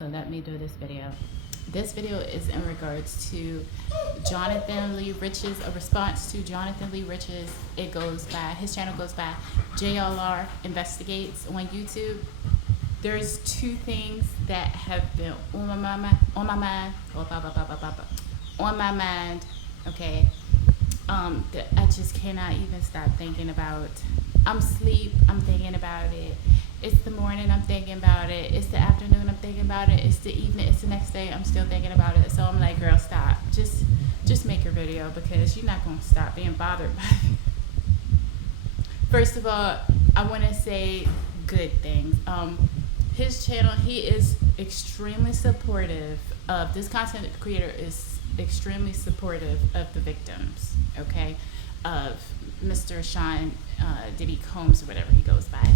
So let me do this video. This video is in regards to Jonathan Lee Rich's, a response to Jonathan Lee Rich's. It goes by, his channel goes by JLR Investigates on YouTube. There's two things that have been on my mind, okay, that I just cannot even stop thinking about. I'm asleep, I'm thinking about it. It's the morning, I'm thinking about it. It's the afternoon, I'm thinking about it. It's the evening, it's the next day, I'm still thinking about it. So I'm like, girl, stop. Just make your video, because you're not gonna stop being bothered by it. First of all, I wanna say good things. His channel, he is extremely supportive of, this content creator is extremely supportive of the victims, okay, of Mr. Sean Diddy Combs, or whatever he goes by.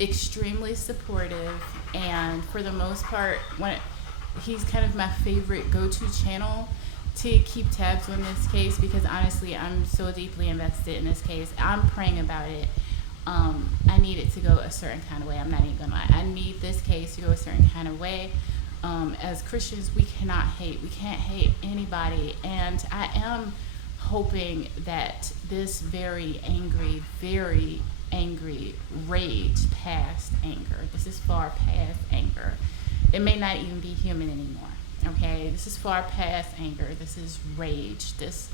Extremely supportive, and for the most part, he's kind of my favorite go-to channel to keep tabs on this case, because honestly, I'm so deeply invested in this case. I'm praying about it. I need it to go a certain kind of way. I'm not even gonna lie. I need this case to go a certain kind of way. As Christians, we cannot hate. We can't hate anybody. And I am hoping that this very angry rage past anger. This is far past anger. It may not even be human anymore. Okay, this is far past anger. This is rage. This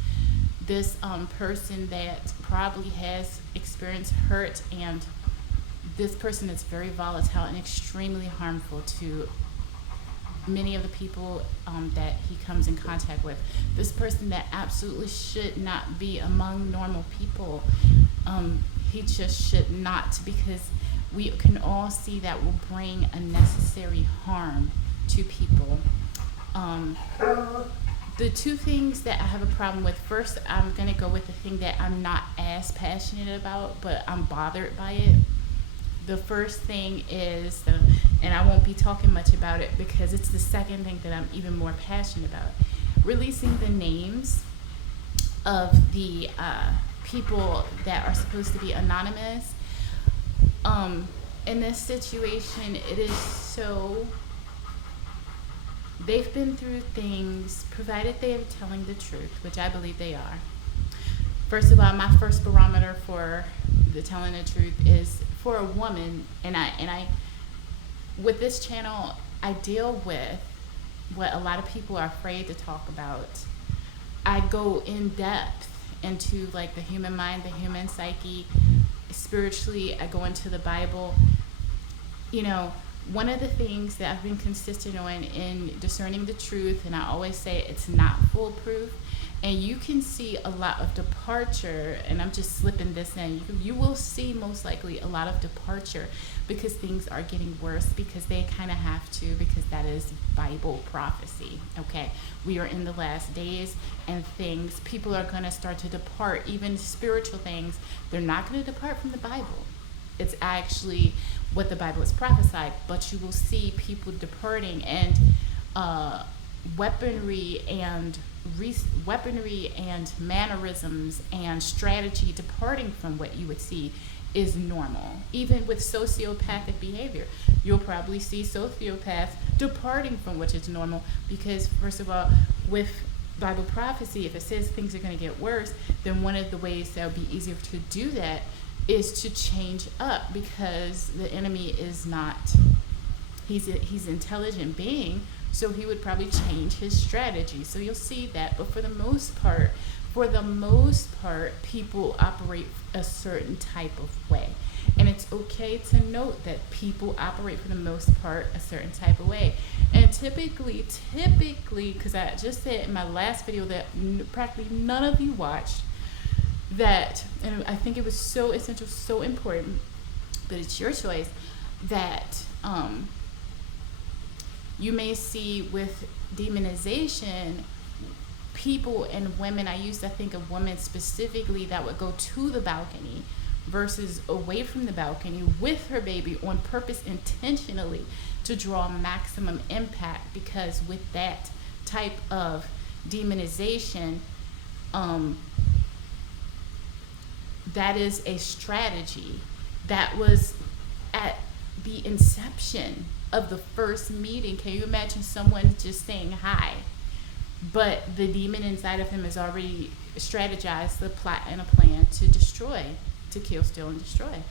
person that probably has experienced hurt, and this person is very volatile and extremely harmful to many of the people that he comes in contact with. This person that absolutely should not be among normal people. He just should not, because we can all see that will bring unnecessary harm to people. The two things that I have a problem with, first, I'm going to go with the thing that I'm not as passionate about, but I'm bothered by it. The first thing is, and I won't be talking much about it because it's the second thing that I'm even more passionate about, releasing the names of the people that are supposed to be anonymous. In this situation, it is so, they've been through things, provided they are telling the truth, which I believe they are. First of all, my first barometer for the telling the truth is for a woman, and I with this channel, I deal with what a lot of people are afraid to talk about. I go in depth into like the human mind, the human psyche. Spiritually, I go into the Bible. You know, one of the things that I've been consistent on in discerning the truth, and I always say it's not foolproof, and you can see a lot of departure, and I'm just slipping this in, you will see most likely a lot of departure, because things are getting worse, because they kind of have to, because that is Bible prophecy, okay? We are in the last days, and people are going to start to depart, even spiritual things. They're not going to depart from the Bible. It's actually what the Bible has prophesied, but you will see people departing, and weaponry and mannerisms and strategy departing from what you would see is normal. Even with sociopathic behavior, you'll probably see sociopaths departing from what is normal, because first of all, with Bible prophecy, if it says things are going to get worse, then one of the ways that would be easier to do that is to change up, because the enemy is not, he's an intelligent being, so he would probably change his strategy. So you'll see that. But for the most part, people operate a certain type of way. And it's okay to note that people operate for the most part a certain type of way. And typically, because I just said in my last video that practically none of you watched, that, and I think it was so essential, so important, but it's your choice, that you may see with demonization, people and women, I used to think of women specifically that would go to the balcony versus away from the balcony with her baby on purpose, intentionally, to draw maximum impact, because with that type of demonization, that is a strategy that was at the inception of the first meeting. Can you imagine someone just saying hi, but the demon inside of him has already strategized the plot and a plan to destroy, to kill, steal, and destroy?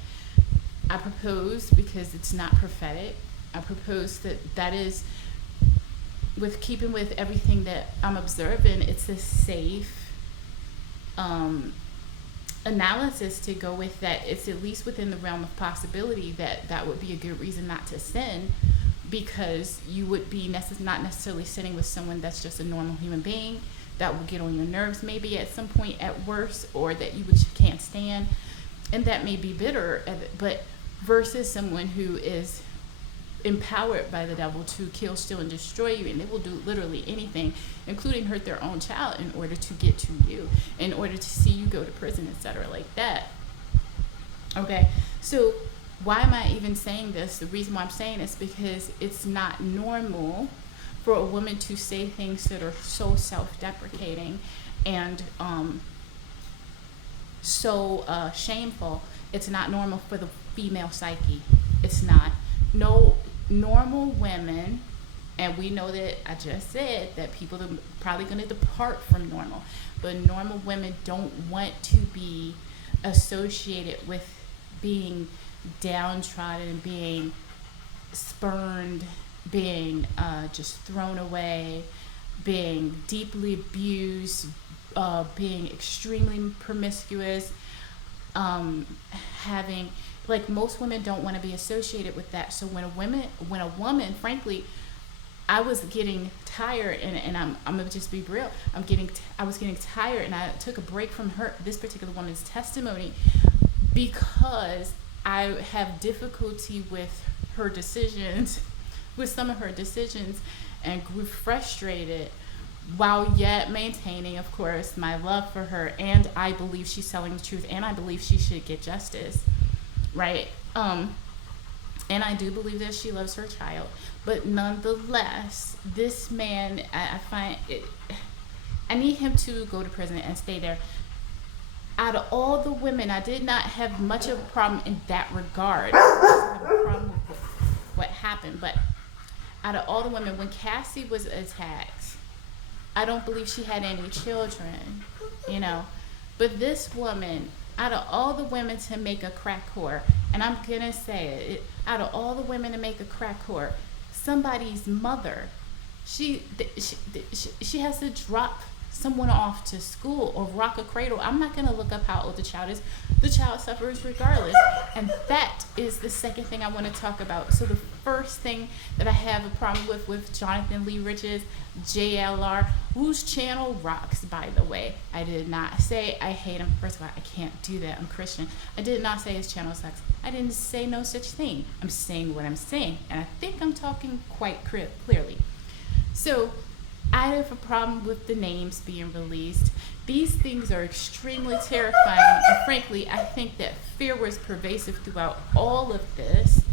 I propose, because it's not prophetic, I propose that is, with keeping with everything that I'm observing, it's a safe analysis to go with, that it's at least within the realm of possibility that would be a good reason not to sin, because you would be not necessarily sitting with someone that's just a normal human being that will get on your nerves maybe at some point at worst, or that you can't stand, and that may be bitter, but versus someone who is empowered by the devil to kill, steal, and destroy you, and they will do literally anything, including hurt their own child, in order to get to you, in order to see you go to prison, etc., like that. Okay, so why am I even saying this? The reason why I'm saying this, because it's not normal for a woman to say things that are so self-deprecating and so shameful. It's not normal for the female psyche. It's not. No normal women, and we know that I just said that people are probably going to depart from normal, but normal women don't want to be associated with being downtrodden, being spurned, being just thrown away, being deeply abused, being extremely promiscuous, having, like, most women don't want to be associated with that. So when a woman, frankly, I was getting tired, and I'm gonna just be real. I was getting tired, and I took a break from this particular woman's testimony, because I have difficulty with her decisions, with some of her decisions, and grew frustrated, while yet maintaining, of course, my love for her, and I believe she's telling the truth, and I believe she should get justice, right? And I do believe that she loves her child, but nonetheless, this man, I find it, I need him to go to prison and stay there. Out of all the women, I did not have much of a problem in that regard. I have a problem with what happened, but out of all the women, when Cassie was attacked, I don't believe she had any children, but this woman, out of all the women to make a crack whore, and I'm gonna say it, out of all the women to make a crack whore, somebody's mother, she has to drop someone off to school or rock a cradle. I'm not going to look up how old the child is. The child suffers regardless. And that is the second thing I want to talk about. So the first thing that I have a problem with Jonathan Lee Rich's JLR, whose channel rocks, by the way. I did not say I hate him. First of all, I can't do that. I'm Christian. I did not say his channel sucks. I didn't say no such thing. I'm saying what I'm saying. And I think I'm talking quite clearly. So I have a problem with the names being released. These things are extremely terrifying, and frankly, I think that fear was pervasive throughout all of this.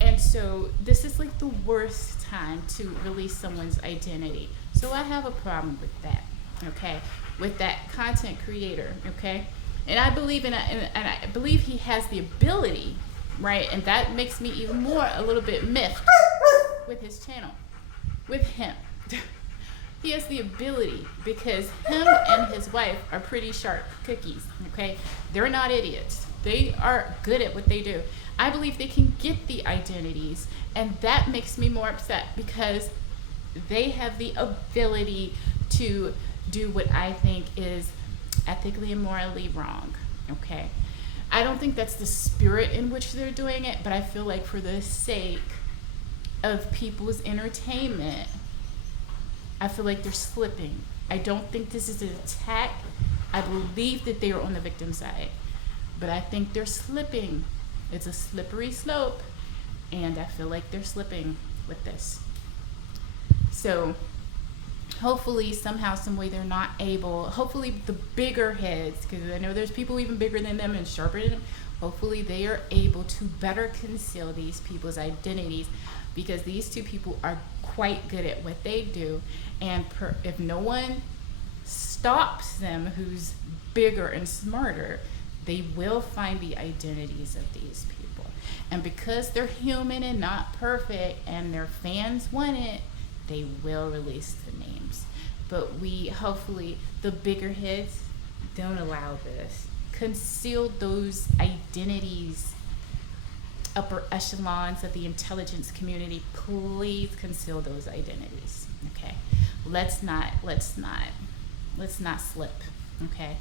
And so this is like the worst time to release someone's identity. So I have a problem with that, okay? With that content creator, okay? And I believe and I believe he has the ability, right? And that makes me even more a little bit miffed with his channel, with him. He has the ability, because him and his wife are pretty sharp cookies, okay? They're not idiots. They are good at what they do. I believe they can get the identities, and that makes me more upset, because they have the ability to do what I think is ethically and morally wrong, okay? I don't think that's the spirit in which they're doing it, but I feel like for the sake of people's entertainment, I feel like they're slipping. I don't think this is an attack. I believe that they are on the victim side, but I think they're slipping. It's a slippery slope, and I feel like they're slipping with this. So hopefully, somehow, some way, they're not able, hopefully the bigger heads, because I know there's people even bigger than them and sharper than them, hopefully they are able to better conceal these people's identities, because these two people are quite good at what they do, and if no one stops them who's bigger and smarter, they will find the identities of these people. And because they're human and not perfect and their fans want it, they will release the names. But we, hopefully, the bigger heads don't allow this. Conceal those identities. Upper echelons of the intelligence community, please conceal those identities. Okay, let's not slip. Okay,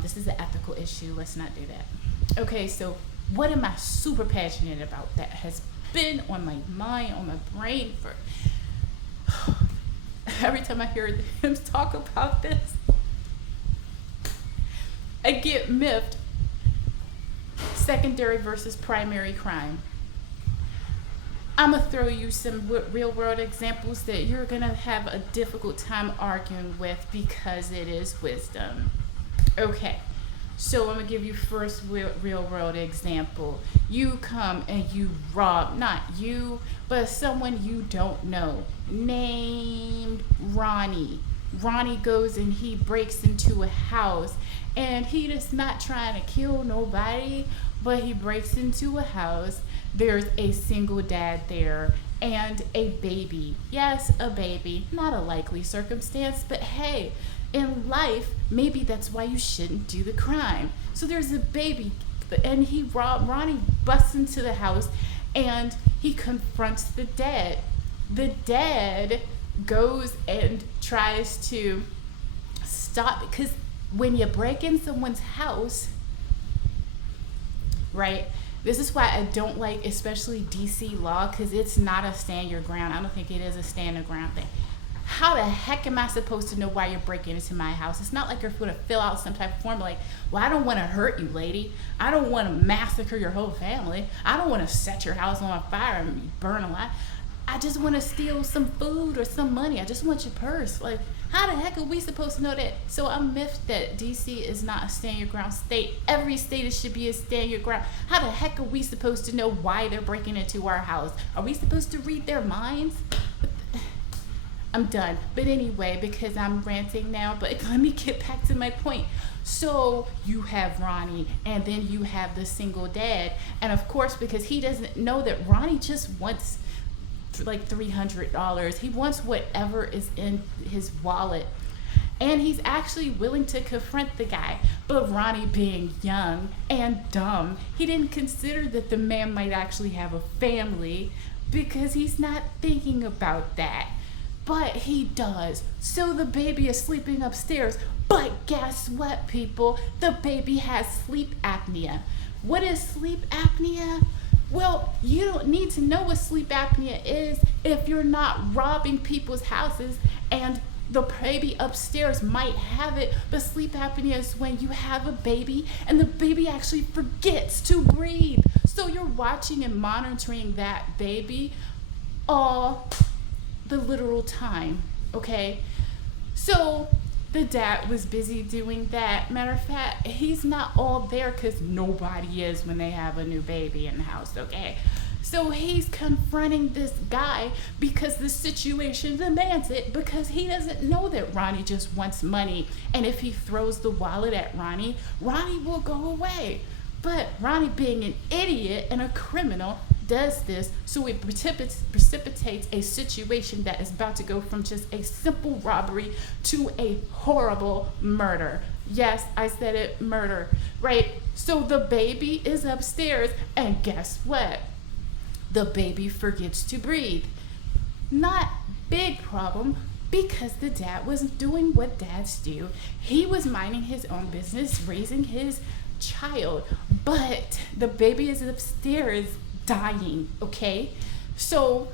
this is an ethical issue. Let's not do that. Okay, so what am I super passionate about that has been on my mind, on my brain for every time I hear him talk about this, I get miffed. Secondary versus primary crime. I'm gonna throw you some real world examples that you're gonna have a difficult time arguing with because it is wisdom. Okay, so I'm gonna give you first real world example. You come and you rob, not you, but someone you don't know, named Ronnie. Ronnie goes and he breaks into a house, and he is not trying to kill nobody, but he breaks into a house. There's a single dad there and a baby. Yes, a baby. Not a likely circumstance, but hey, in life, maybe that's why you shouldn't do the crime. So there's a baby, and Ronnie busts into the house, and he confronts the dad. The dad goes and tries to stop, because when you break in someone's house, right? This is why I don't like, especially DC law, because it's not a stand your ground. I don't think it is a stand your ground thing. How the heck am I supposed to know why you're breaking into my house? It's not like you're going to fill out some type of form like, well, I don't want to hurt you, lady. I don't want to massacre your whole family. I don't want to set your house on fire and burn alive. I just want to steal some food or some money. I just want your purse. Like, how the heck are we supposed to know that? So I'm miffed that DC is not a stand your ground state. Every state should be a stand your ground. How the heck are we supposed to know why they're breaking into our house? Are we supposed to read their minds? I'm done. But anyway, because I'm ranting now, but let me get back to my point. So you have Ronnie, and then you have the single dad. And of course, because he doesn't know that Ronnie just wants like $300. He wants whatever is in his wallet. And he's actually willing to confront the guy. But Ronnie, being young and dumb, he didn't consider that the man might actually have a family, because he's not thinking about that. But he does. So the baby is sleeping upstairs. But guess what, people? The baby has sleep apnea. What is sleep apnea? Well, you don't need to know what sleep apnea is if you're not robbing people's houses, and the baby upstairs might have it. But sleep apnea is when you have a baby and the baby actually forgets to breathe. So you're watching and monitoring that baby all the literal time, okay? So the dad was busy doing that. Matter of fact, he's not all there because nobody is when they have a new baby in the house, okay? So he's confronting this guy because the situation demands it, because he doesn't know that Ronnie just wants money. And if he throws the wallet at Ronnie, Ronnie will go away. But Ronnie, being an idiot and a criminal, does this, so it precipitates a situation that is about to go from just a simple robbery to a horrible murder. Yes, I said it, murder, right? So the baby is upstairs, and guess what? The baby forgets to breathe. Not big problem, because the dad was doing what dads do. He was minding his own business, raising his child, but the baby is upstairs dying, okay? So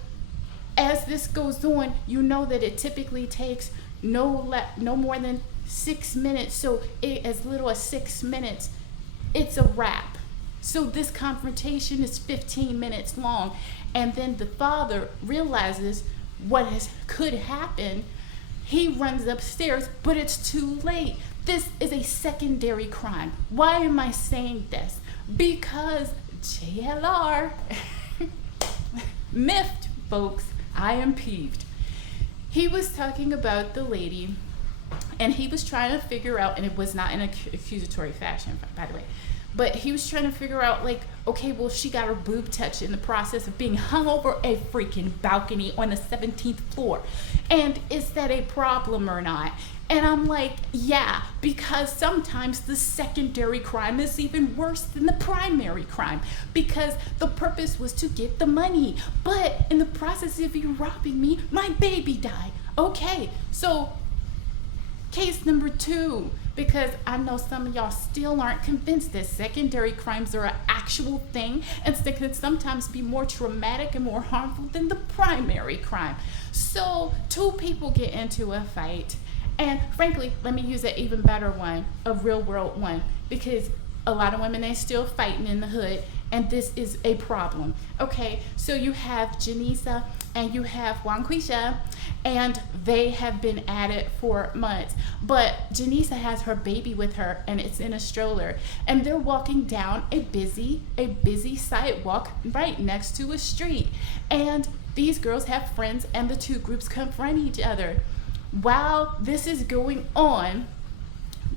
as this goes on, you know that it typically takes no more than 6 minutes. So as little as 6 minutes, it's a wrap. So this confrontation is 15 minutes long, and then the father realizes what could happen. He runs upstairs, but it's too late. This is a secondary crime. Why am I saying this? Because JLR, miffed, folks. I am peeved. He was talking about the lady, and he was trying to figure out, and it was not in an accusatory fashion, by the way, But he was trying to figure out, like, okay, well, she got her boob touched in the process of being hung over a freaking balcony on the 17th floor. And is that a problem or not? And I'm like, yeah, because sometimes the secondary crime is even worse than the primary crime, because the purpose was to get the money. But in the process of you robbing me, my baby died. Okay, so case number 2, because I know some of y'all still aren't convinced that secondary crimes are an actual thing and they can sometimes be more traumatic and more harmful than the primary crime. So 2 people get into a fight, and frankly, let me use an even better one, a real world one, because a lot of women, they still fighting in the hood, and this is a problem. Okay, so you have Janisa and you have Wanquisha, and they have been at it for months. But Janisa has her baby with her, and it's in a stroller, and they're walking down a busy sidewalk right next to a street. And these girls have friends, and the 2 groups confront each other. While this is going on,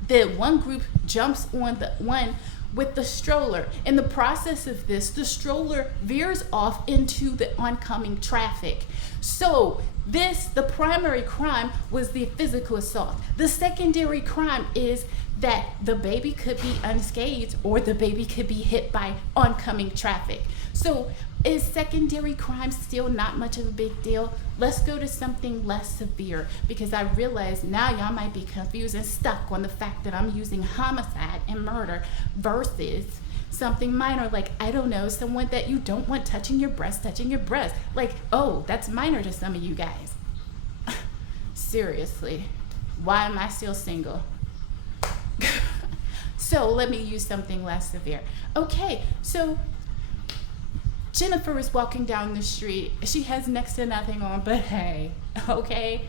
the one group jumps on the one with the stroller. In the process of this, the stroller veers off into the oncoming traffic. So the primary crime was the physical assault. The secondary crime is that the baby could be unscathed or the baby could be hit by oncoming traffic. So is secondary crime still not much of a big deal? Let's go to something less severe, because I realize now y'all might be confused and stuck on the fact that I'm using homicide and murder versus something minor, like, I don't know, someone that you don't want touching your breast. Like, oh, that's minor to some of you guys. Seriously, why am I still single? So let me use something less severe. Okay, so Jennifer is walking down the street. She has next to nothing on but hay, okay?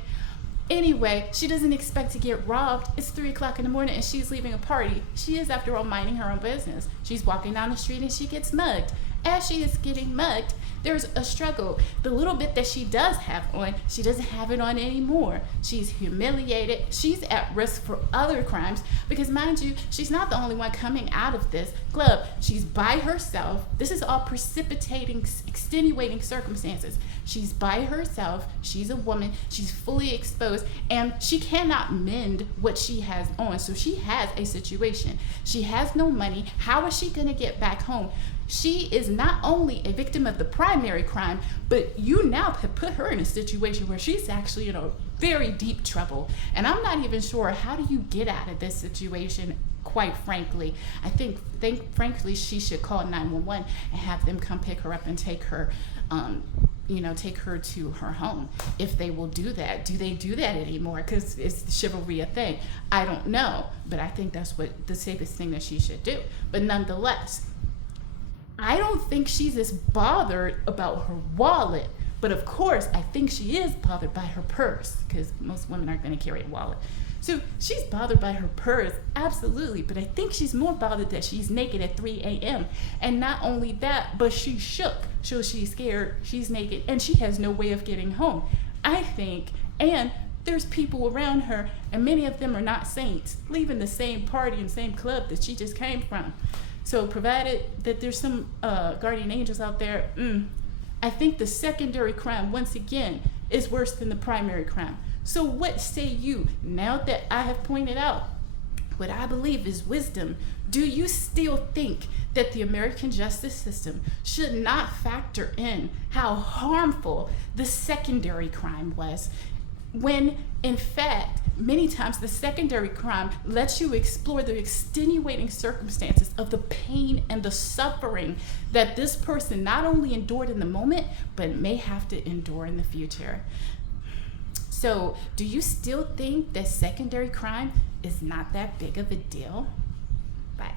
Anyway, she doesn't expect to get robbed. It's 3 o'clock in the morning and she's leaving a party. She is, after all, minding her own business. She's walking down the street and she gets mugged. As she is getting mugged, there's a struggle. The little bit that she does have on, she doesn't have it on anymore. She's humiliated. She's at risk for other crimes because, mind you, she's not the only one coming out of this club. She's by herself. This is all precipitating, extenuating circumstances. She's by herself. She's a woman. She's fully exposed, and she cannot mend what she has on. So she has a situation. She has no money. How is she going to get back home? She is not only a victim of the primary crime, but you now have put her in a situation where she's actually in a very deep trouble. And I'm not even sure, how do you get out of this situation, quite frankly. I think frankly, she should call 911 and have them come pick her up and take her, take her to her home, if they will do that. Do they do that anymore? Because is chivalry a thing? I don't know, but I think that's what the safest thing that she should do. But nonetheless, I don't think she's as bothered about her wallet, but of course, I think she is bothered by her purse, because most women aren't going to carry a wallet. So she's bothered by her purse, absolutely, but I think she's more bothered that she's naked at 3 a.m. And not only that, but she's shook, so she's scared, she's naked, and she has no way of getting home, I think. And there's people around her, and many of them are not saints, leaving the same party and same club that she just came from. So provided that there's some guardian angels out there, I think the secondary crime, once again, is worse than the primary crime. So what say you? Now that I have pointed out what I believe is wisdom, do you still think that the American justice system should not factor in how harmful the secondary crime was, when in fact, many times the secondary crime lets you explore the extenuating circumstances of the pain and the suffering that this person not only endured in the moment, but may have to endure in the future. So, do you still think that secondary crime is not that big of a deal? Bye.